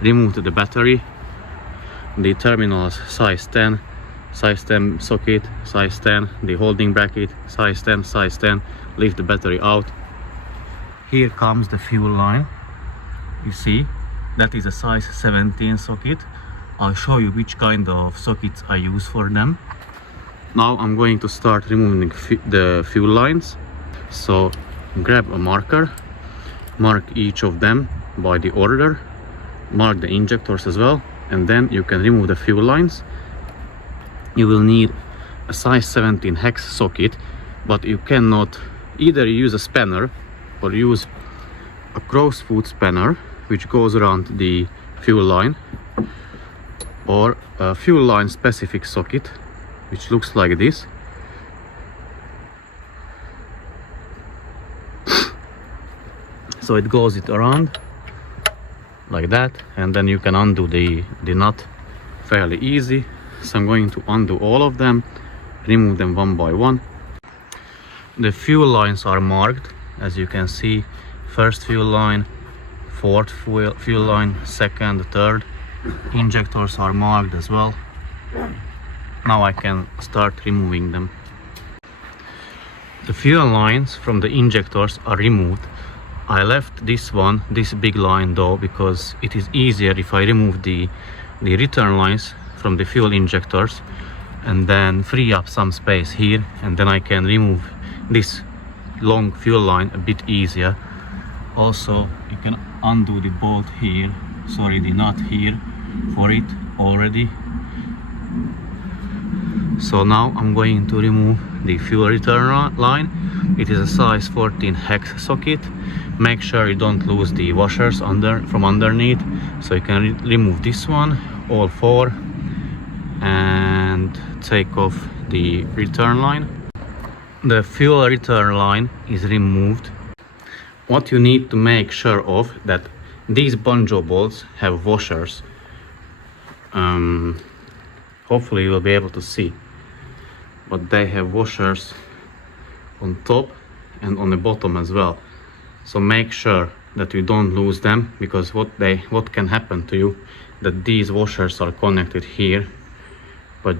removed the battery, the terminals size 10 socket, size 10, the holding bracket, size 10, lift the battery out. Here comes the fuel line. You see, that is a size 17 socket. I'll show you which kind of sockets I use for them. Now I'm going to start removing the fuel lines. So grab a marker, mark each of them by the order, mark the injectors as well, and then you can remove the fuel lines. You will need a size 17 hex socket, but you cannot either use a spanner or use a crowsfoot spanner which goes around the fuel line, or a fuel line specific socket which looks like this. So it goes around like that, and then you can undo the nut fairly easy. So I'm going to undo all of them, remove them one by one. The fuel lines are marked, as you can see. First fuel line, fourth fuel line, second, third. Injectors are marked as well. Now I can start removing them. The fuel lines from the injectors are removed. I left this big line though, because it is easier if I remove the return lines from the fuel injectors and then free up some space here, and then I can remove this long fuel line a bit easier. Also, you can undo the bolt here, sorry, the nut here for it already. So now I'm going to remove the fuel return line. It is a size 14 hex socket. Make sure you don't lose the washers from underneath. So you can remove this one, all four, and take off the return line. The fuel return line is removed. What you need to make sure of that these banjo bolts have washers. Hopefully you will be able to see, but they have washers on top and on the bottom as well. So make sure that you don't lose them, because what can happen to you, that these washers are connected here, but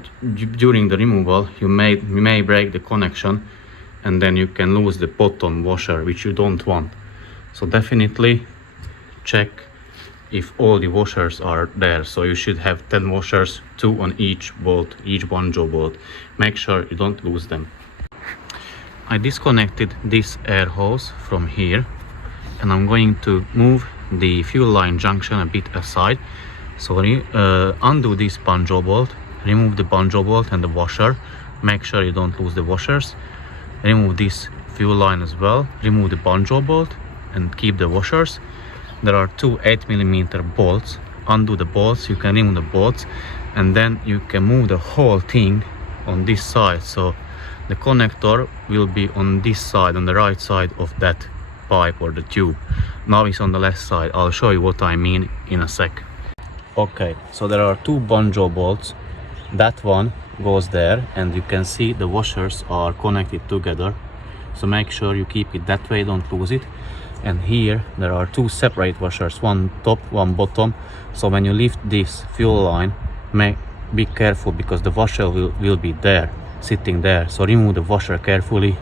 during the removal you may break the connection, and then you can lose the bottom washer, which you don't want. So definitely check if all the washers are there. So you should have 10 washers, 2 on each bolt, each banjo bolt. Make sure you don't lose them. I disconnected this air hose from here, and I'm going to move the fuel line junction a bit aside. So undo this banjo bolt, remove the banjo bolt and the washer. Make sure you don't lose the washers. Remove this fuel line as well, remove the banjo bolt and keep the washers. There are two 8mm bolts. Undo the bolts, you can remove the bolts, and then you can move the whole thing on this side. So the connector will be on this side, on the right side of that pipe or the tube. Now it's on the left side. I'll show you what I mean in a sec. Okay, so there are two banjo bolts. That one goes there, and you can see the washers are connected together. So make sure you keep it that way, don't lose it. And here there are two separate washers, one top, one bottom. So when you lift this fuel line, be careful, because the washer will be there, sitting there. So remove the washer carefully,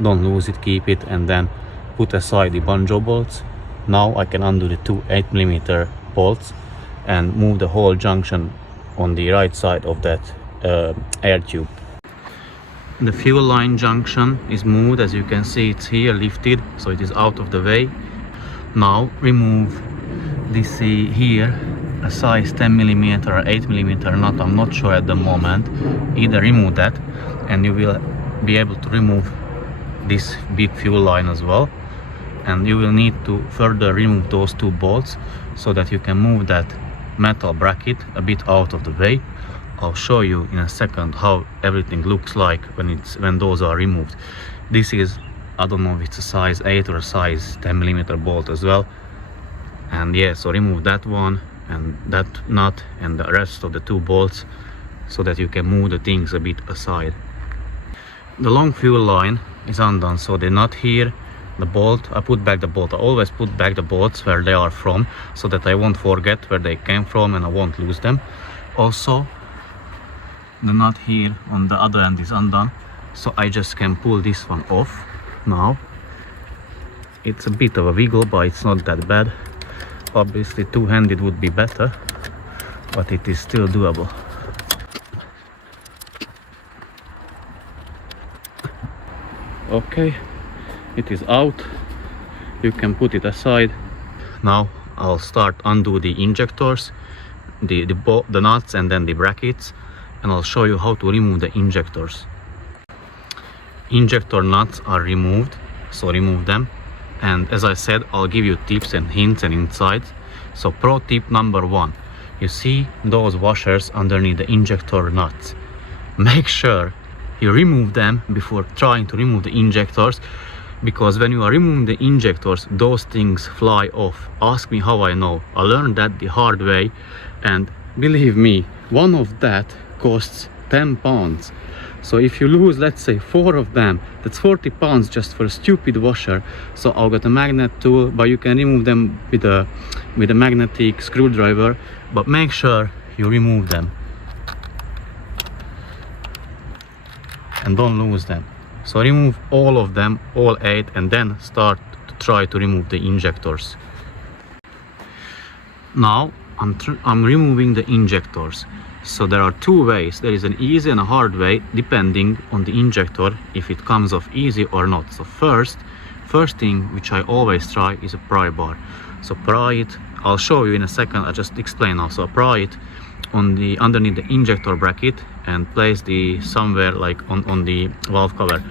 don't lose it, keep it, and then put aside the banjo bolts. Now I can undo the two 8mm bolts and move the whole junction on the right side of that air tube. The fuel line junction is moved, as you can see it's here lifted, so it is out of the way. Now remove this here, a size 10mm or 8mm nut, I'm not sure at the moment. Either remove that and you will be able to remove this big fuel line as well. And you will need to further remove those two bolts so that you can move that metal bracket a bit out of the way. I'll show you in a second how everything looks like when those are removed. This is, I don't know if it's a size 8 or a size 10mm bolt as well. And yeah, so remove that one and that nut and the rest of the two bolts so that you can move the things a bit aside. The long fuel line is undone, so the nut here the bolt. I put back the bolt. I always put back the bolts where they are from, so that I won't forget where they came from and I won't lose them. Also, the nut here on the other end is undone, so I just can pull this one off now. It's a bit of a wiggle, but it's not that bad. Obviously two-handed would be better, but it is still doable. Okay, it is out. You can put it aside. Now I'll start undo the injectors, the nuts and then the brackets, and I'll show you how to remove the injectors. Injector nuts are removed, so remove them. And as I said, I'll give you tips and hints and insights. So pro tip number 1, you see those washers underneath the injector nuts. Make sure you remove them before trying to remove the injectors, because when you are removing the injectors, those things fly off. Ask me how I know. I learned that the hard way, and believe me, one of that costs 10 pounds. So if you lose, let's say 4 of them, that's 40 pounds just for a stupid washer. So I've got a magnet tool, but you can remove them with a magnetic screwdriver, but make sure you remove them and don't lose them. So remove all of them, all 8, and then start to try to remove the injectors. Now I'm removing the injectors. So there are 2 ways. There is an easy and a hard way, depending on the injector, if it comes off easy or not. So first thing which I always try is a pry bar. So pry it, I'll show you in a second, I'll just explain now. So pry it on the underneath the injector bracket and place the somewhere like on the valve cover.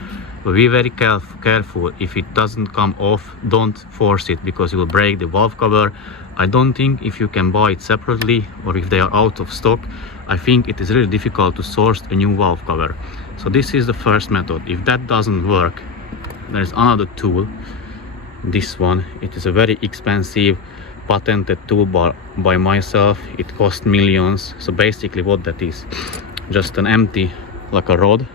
But be very careful. If it doesn't come off, don't force it, because you will break the valve cover. I don't think if you can buy it separately, or if they are out of stock, I think it is really difficult to source a new valve cover. So this is the first method. If that doesn't work, there is another tool. This one, it is a very expensive patented tool by myself. It cost millions. So basically what that is, just an empty, like a rod,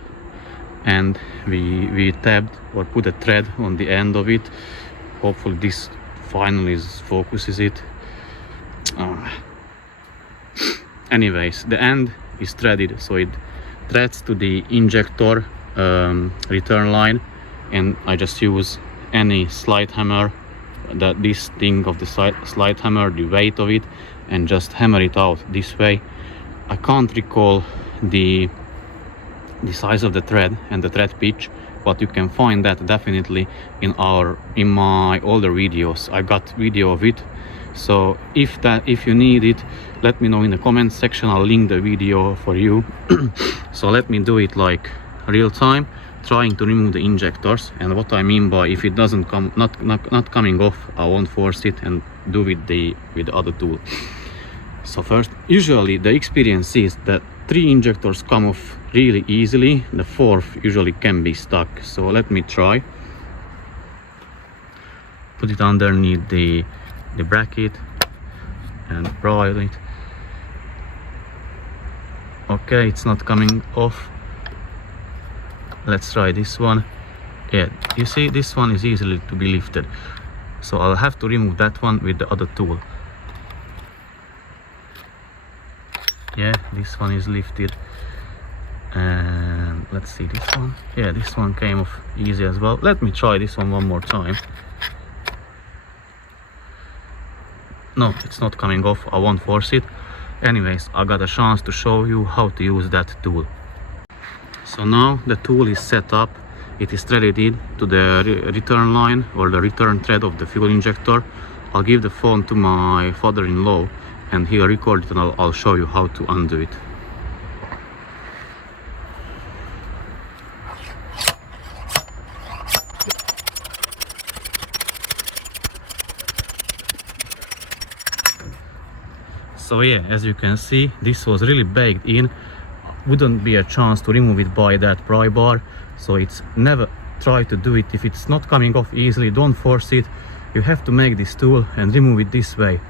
and we tabbed or put a thread on the end of it. Hopefully this finally focuses it. Anyways, the end is threaded, so it threads to the injector return line, and I just use any slide hammer, this thing of the slide hammer, the weight of it, and just hammer it out this way. I can't recall the size of the thread and the thread pitch, but you can find that definitely in my older videos. I got video of it. So if you need it, let me know in the comments section. I'll link the video for you. So let me do it like real time, trying to remove the injectors. And what I mean by if it doesn't come, not coming off, I won't force it and do with the other tool. So first, usually the experience is that 3 injectors come off really easily. The 4th usually can be stuck. So let me try. Put it underneath the bracket and pry it. Okay, it's not coming off. Let's try this one. Yeah, you see, this one is easily to be lifted. So I'll have to remove that one with the other tool. Yeah, this one is lifted. And let's see this one. Yeah, this one came off easy as well. Let me try this one more time. No, it's not coming off. I won't force it. Anyways, I got a chance to show you how to use that tool. So now the tool is set up. It is threaded to the return line or the return thread of the fuel injector. I'll give the phone to my father-in-law and he'll record it, and I'll show you how to undo it. So yeah, as you can see, this was really baked in. Wouldn't be a chance to remove it by that pry bar. So it's never try to do it. If it's not coming off easily, don't force it. You have to make this tool and remove it this way.